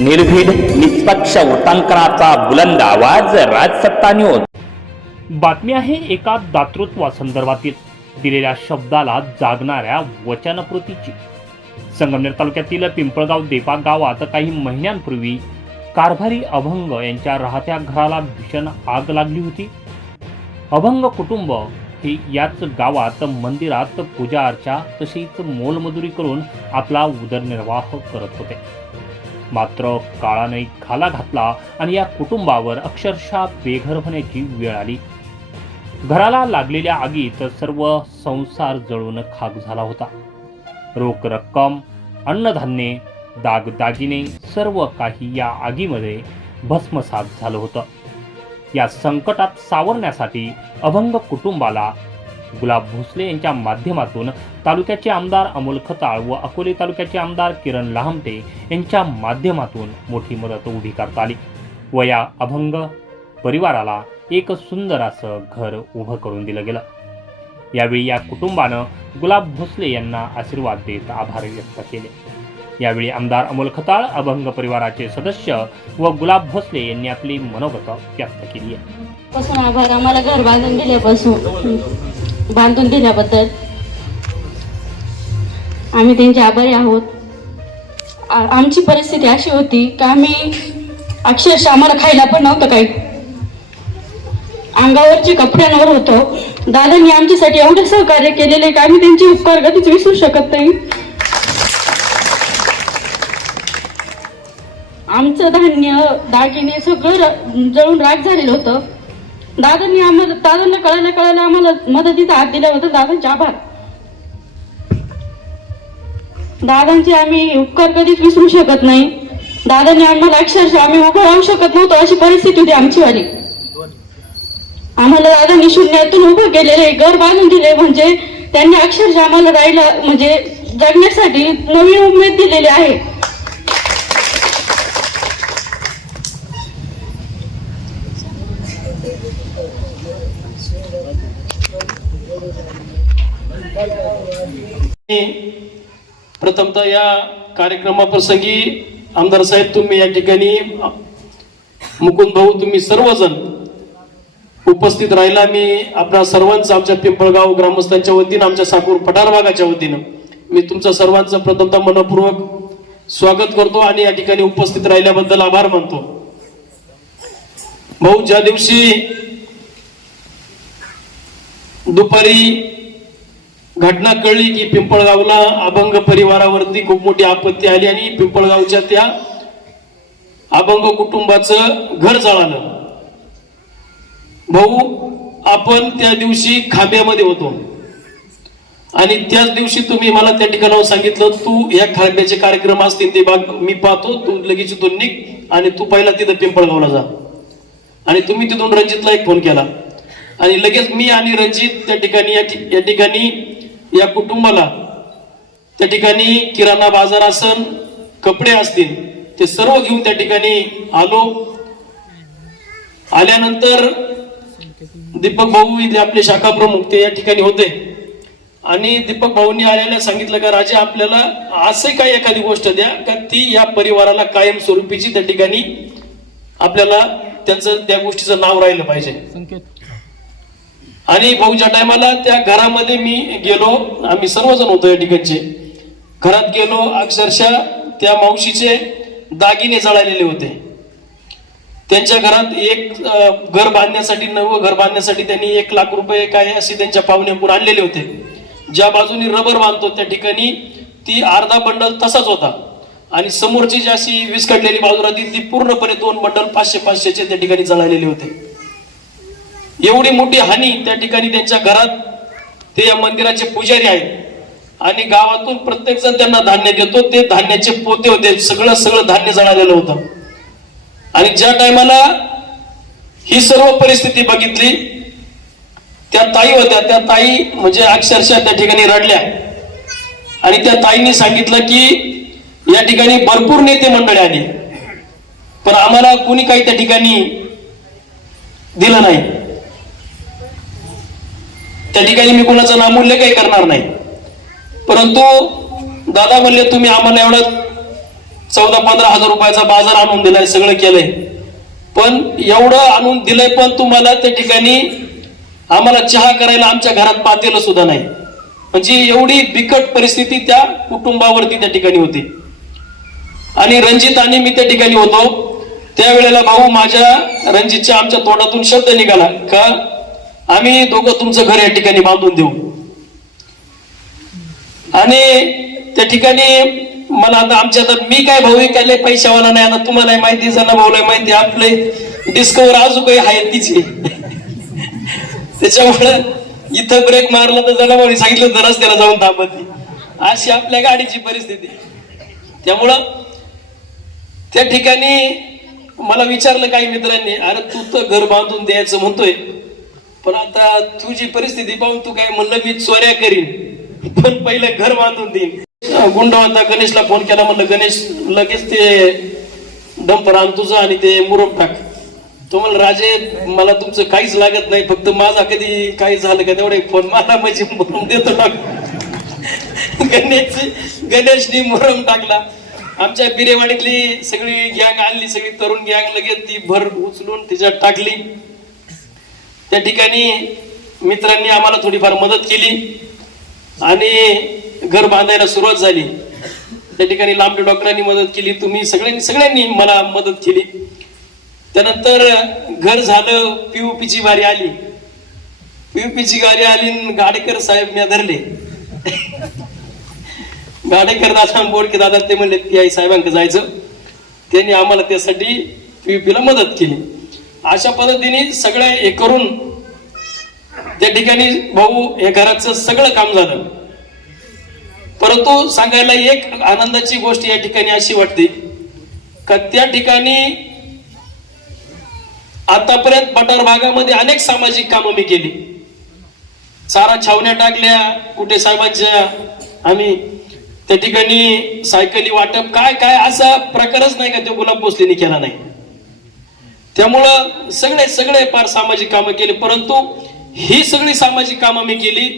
निर्भीड निष्पक्ष वृत्तांकनाचा बुलंद आवाज राजसत्ता न्यूज बातमी आहे एका दातृत्वासंदर्भातील. दिलेल्या शब्दाला जागणाऱ्या वचनकृतीची. संगमनेर तालुक्यातील पिंपळगाव देपा गावात काही महिन्यांपूर्वी कारभारी अभंग यांच्या राहत्या घराला भीषण आग लागली होती. अभंग कुटुंब हे याच गावात मंदिरात पूजा अर्चा तशीच मोलमजुरी करून आपला उदरनिर्वाह करत होते. मात्र काळाने घाला घातला आणि या कुटुंबावर अक्षरशः बेघर होण्याची वेळ आली घराला लागलेल्या आगीत सर्व संसार जळून खाक झाला होता. रोख रक्कम अन्नधान्ये दागदागिने सर्व काही या आगीमध्ये भस्मसात झालं होतं. या संकटात सावरण्यासाठी अभंग कुटुंबाला गुलाब भोसले यांच्या माध्यमातून तालुक्याचे आमदार अमोल खताळ व अकोले तालुक्याचे आमदार किरण लहामटे यांच्या माध्यमातून मोठी मदत उभी करता आली. व या अभंग परिवाराला एक सुंदर असं घर उभं करून दिलं गेलं. यावेळी या कुटुंबानं गुलाब भोसले यांना आशीर्वाद देत आभार व्यक्त केले. यावेळी आमदार अमोल खताळ अभंग परिवाराचे सदस्य व गुलाब भोसले यांनी आपली मनोगत व्यक्त केली आहे. आभार. आम्हाला घर बांधून दिल्यापासून. बांधून दिल्याबद्दल आम्ही त्यांचे आभारी आहोत. आ- आमची परिस्थिती अशी होती की आम्ही अक्षरशः आम्हाला खायला पण नव्हतं काही. अंगावरचे कपड्यांवर होतो. दादांनी आमच्यासाठी एवढे सहकार्य केलेले की आम्ही त्यांचे उपकार कधीच विसरू शकत नाही. आमचं धान्य दागिने सगळं र- जळून राग झालेलं होतं. दादांनी आम्हाला दादांना कळायला कळायला आम्हाला मदतीचा हात दिला होता. दादांचे आभार. दादांचे आम्ही उपकार कधीच विसरू शकत नाही. दादांनी आम्हाला अक्षरशः आम्ही उभं राहू शकत नव्हतो. अशी परिस्थिती होती आमची वाली. आम्हाला दादांनी शून्यातून उभं केलेले घर बांधून दिले म्हणजे त्यांनी अक्षरशः आम्हाला राहायला म्हणजे जगण्यासाठी नवीन उमेद दिलेली आहे. प्रथमतः या कार्यक्रमाप्रसंगी आमदार साहेब तुम्ही या ठिकाणी मुकुंद भाऊ तुम्ही सर्वजण उपस्थित राहिला. मी आपल्या सर्वांचं आमच्या पिंपळगाव ग्रामस्थांच्या वतीनं आमच्या साकूर पठार भागाच्या वतीनं मी तुमचं सर्वांचं प्रथमतः मनपूर्वक स्वागत करतो आणि या ठिकाणी उपस्थित राहिल्याबद्दल आभार मानतो. भाऊ ज्या दिवशी दुपारी घटना कळली की पिंपळगावला अभंग परिवारावरती खूप मोठी आपत्ती आली आणि पिंपळगावच्या त्या अभंग कुटुंबाचं घर जळालं. भाऊ आपण त्या दिवशी खांब्यामध्ये होतो. आणि त्याच दिवशी तुम्ही मला त्या ठिकाणावर सांगितलं तू या खांब्याचे कार्यक्रम असतील ते बाग मी पाहतो तू लगेच तिथून निघ आणि तू पहिला तिथं पिंपळगावला जा. आणि तुम्ही तिथून रणजितला एक फोन केला. आणि लगेच मी आणि रणजित त्या ठिकाणी या ठि- या ठिकाणी या कुटुंबाला त्या ठिकाणी किराणा बाजार असन कपडे असतील ते सर्व घेऊन त्या ठिकाणी आलो. आल्यानंतर दीपक भाऊ इथे आपले शाखा प्रमुख ते या ठिकाणी होते. आणि दीपक भाऊंनी आल्याला सांगितलं का राजा आपल्याला असे काही एखादी गोष्ट द्या का ती या परिवाराला कायम स्वरूपीची त्या ठिकाणी आपल्याला त्यांचं त्या गोष्टीचं नाव राहिलं पाहिजे. आणि भाऊच्या टायमाला त्या घरामध्ये मी गेलो. आम्ही सर्वजण होतो या ठिकाणचे. घरात गेलो अक्षरशः त्या मावशीचे दागिने जळालेले होते. त्यांच्या घरात एक घर बांधण्यासाठी नवं घर बांधण्यासाठी त्यांनी एक लाख रुपये काय असे त्यांच्या पाहुण्यापूर आणलेले होते. ज्या बाजूनी रबर बांधतो त्या ठिकाणी ती अर्धा बंडल तसाच होता. आणि समोरची जी अशी विस्कटलेली बाजू राहती ती पूर्णपणे दोन बंडल पाचशे पाचशेचे त्या ठिकाणी जळालेले होते. एवढी मोठी हानी त्या ठिकाणी त्यांच्या घरात ते या मंदिराचे पुजारी आहेत. आणि गावातून प्रत्येक जण त्यांना धान्य देतो ते धान्याचे पोते होते सगळं सगळं धान्य जळालेलं होतं. आणि ज्या टायमाला ही सर्व परिस्थिती बघितली त्या ताई होत्या त्या ताई म्हणजे अक्षरशः त्या ठिकाणी रडल्या. आणि त्या ताईंनी सांगितलं की या ठिकाणी भरपूर नेते मंडळी आली. पण आम्हाला कुणी काही त्या ठिकाणी दिलं नाही. त्या ठिकाणी मी कुणाचं नामूल्य काही करणार नाही. परंतु दादा म्हणले तुम्ही आम्हाला एवढं चौदा पंधरा हजार रुपयाचा बाजार आणून दिलाय सगळं केलंय. पण एवढं आणून दिलंय पण तुम्हाला त्या ठिकाणी आम्हाला चहा करायला आमच्या घरात पातेलं सुद्धा नाही. म्हणजे एवढी बिकट परिस्थिती त्या कुटुंबावरती त्या ठिकाणी होती. आणि रणजित आणि मी त्या ठिकाणी होतो. त्यावेळेला भाऊ माझ्या रणजितच्या आमच्या तोंडातून शब्द निघाला का? आम्ही दोघं तुमचं घर या ठिकाणी बांधून देऊ. आणि त्या ठिकाणी मला आता आमच्या आता मी काय भाऊ काय लय पैशावाला नाही आता तुम्हाला माहिती जण भाऊला माहिती आपले डिस्कवर अजून काही आहे तिचे. त्याच्यामुळं इथं ब्रेक मारला तर जरा भाऊ सांगितलं तर रस्त्याला जाऊन थांबत. अशी आपल्या गाडीची परिस्थिती. त्यामुळं त्या ठिकाणी मला विचारलं काही मित्रांनी अरे तू तर घर बांधून द्यायचं म्हणतोय. पण आता तुझी परिस्थिती पाहून तू काय म्हणलं मी चोऱ्या करीन. पण पहिलं घर बांधून देईन. गुंड होता गणेशला फोन केला म्हणलं गणेश लगेच ते डंपर आण तुझं आणि ते मुरम टाक. तो म्हणलं राजे मला तुमचं काहीच लागत नाही फक्त माझा कधी काही झालं का तेवढे फोन मला म्हणजे मुरम देतो टाक गणेश गणेशनी मुरम टाकला. आमच्या बिरेवाडीतली सगळी गँग आणली सगळी तरुण गँग लगेच ती भर उचलून तिच्यात टाकली. त्या ठिकाणी मित्रांनी आम्हाला थोडीफार मदत केली आणि घर बांधायला सुरुवात झाली. त्या ठिकाणी लांबडे डॉक्टरांनी मदत केली तुम्ही सगळ्यांनी सगळ्यांनी मला मदत केली. त्यानंतर घर झालं पीयूपीची वारी आली. पीयूपीची गाडी आली आणि गाडेकर साहेब मी धरले गाडेकर दादा बोडके दादा ते म्हणले पी आई साहेबांक जायचं. त्यांनी आम्हाला त्यासाठी पीयूपीला मदत केली. अशा पद्धतीने सगळं हे करून त्या ठिकाणी भाऊ हे घराचं सगळं काम झालं. परंतु सांगायला एक आनंदाची गोष्ट या ठिकाणी अशी वाटते का त्या ठिकाणी आतापर्यंत पठार भागामध्ये अनेक सामाजिक कामं मी केली. चारा छावण्या टाकल्या कुठे साहेबांच्या आम्ही त्या ठिकाणी सायकली वाटप काय काय असा प्रकारच नाही का तो गुलाब भोसलेने केला नाही. त्यामुळं सगळे सगळे फार सामाजिक कामं केली. परंतु ही सगळी सामाजिक कामं मी केली.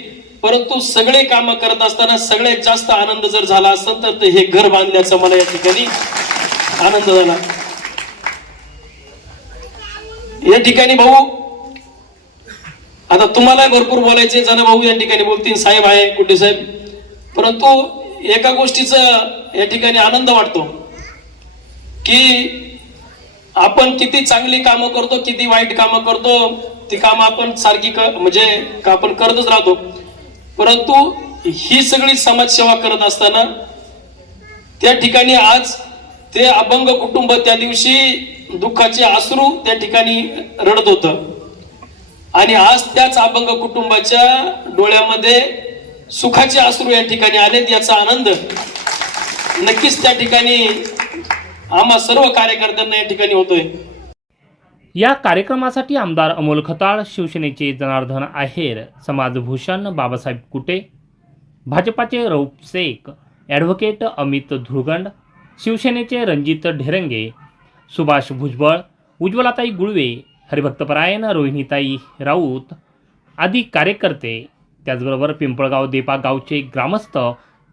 परंतु सगळे कामं करत असताना सगळ्यात जास्त आनंद जर झाला असेल तर हे घर बांधल्याचा मला या ठिकाणी आनंद झाला. या ठिकाणी भाऊ आता तुम्हाला भरपूर बोलायचे जण भाऊ या ठिकाणी बोलतील. साहेब आहे कुठे साहेब? परंतु एका गोष्टीचा या ठिकाणी आनंद वाटतो. की आपण किती चांगली कामं करतो किती वाईट कामं करतो ती कामं आपण सारखी म्हणजे का आपण करतच राहतो. परंतु ही सगळी समाजसेवा करत असताना त्या ठिकाणी आज ते अभंग कुटुंब त्या दिवशी दुःखाचे आसरू त्या ठिकाणी रडत होत. आणि आज त्याच अभंग कुटुंबाच्या डोळ्यामध्ये सुखाचे आसरू या ठिकाणी आलेत याचा आनंद नक्कीच त्या ठिकाणी आम्हा सर्व कार्यकर्त्यांना या ठिकाणी होतोय. या कार्यक्रमासाठी आमदार अमोल खताळ शिवसेनेचे जनार्दन आहेर समाजभूषण बाबासाहेब कुटे भाजपाचे रौप शेख ॲडव्होकेट अमित धुळगंड शिवसेनेचे रणजित ढेरंगे सुभाष भुजबळ उज्ज्वलाताई गुळवे हरिभक्तपरायण रोहिणीताई राऊत आदी कार्यकर्ते त्याचबरोबर पिंपळगाव देपा गावचे ग्रामस्थ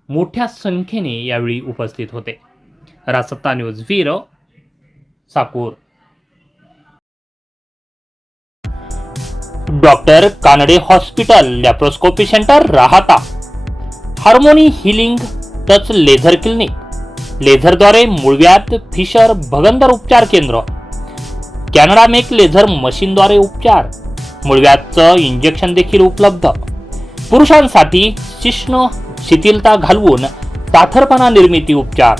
मोठ्या संख्येने यावेळी उपस्थित होते. रासत्ता न्यूज वीर Sakur doctor Kanade hospital laparoscopy centre Rahata harmony healing touch laser clinic लेझरद्वारे मुळव्यात फिशर भगंदर उपचार केंद्र कॅनडा मेक लेझर मशीनद्वारे उपचार मुळव्यातचं इंजेक्शन देखील उपलब्ध. पुरुषांसाठी शिष्ण शिथिलता घालवून ताथरपणा निर्मिती उपचार.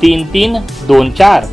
तीन तीन दोन चार.